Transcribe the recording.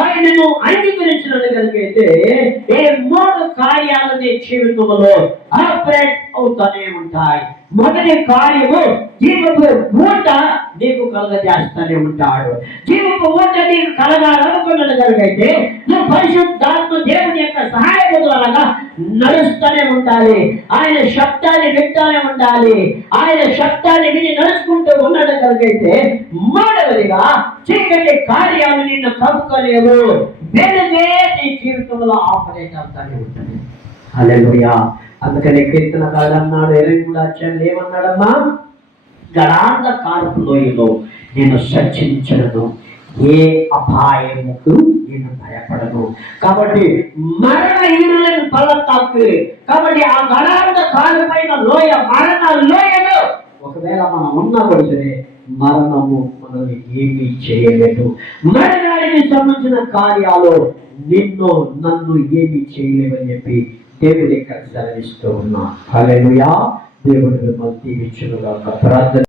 ఆయనను అంగీకరించినట్లయితే ఏ 3 కార్యాలు నీ జీవితంలో ఆపరేట్ అవుతానే ఉంటాయి. మొదటి కార్యము, జీవపు ఊట నీకు కలగజేస్తూనే ఉంటాడు. జీవపు ఊట నీకు కలగాలనుకున్నట్లయితే నువ్వు పరిశుద్ధాత్మ దేవుని యొక్క సహాయం ద్వారా నడుస్తూనే ఉండాలి. ఆయన శబ్దాన్ని వింటూనే ఉండాలి. ఆయన శబ్దాన్ని విని నడుచుకుంటూ ఉన్నట్లయితే మూడవదిగా చీకటి కార్యాలు నిన్ను కప్పుకోలేవు. వెలుగే నీ జీవితంలో ఆపరేట్ అవుతానే ఉంటుంది. హల్లెలూయా. అందుకని కీర్తనకారుడు అన్నాడు 23వ అధ్యాయంలో ఏమన్నాడమ్మా? గడాంధకారపు లోయలో నేను సంచరించను, ఏ అపాయముకు నేను భయపడను. కాబట్టి మరణ ఈరులను పల్లతాకు. కాబట్టి ఆ గడాంధకారమైన లోయ, మరణ లోయలో ఒకవేళ మనం ఉన్నా కూడా సరే మరణము మనల్ని ఏమీ చేయలేదు. మరణానికి సంబంధించిన కార్యాలు నిన్ను నన్ను ఏమీ చేయలేవని చెప్పి దేవుడి ఇక్కడ సెలవిస్తూ ఉన్నా. హల్లెలూయా. దేవుడు మిమ్మల్ని దీవించునుగాక. ప్రార్థన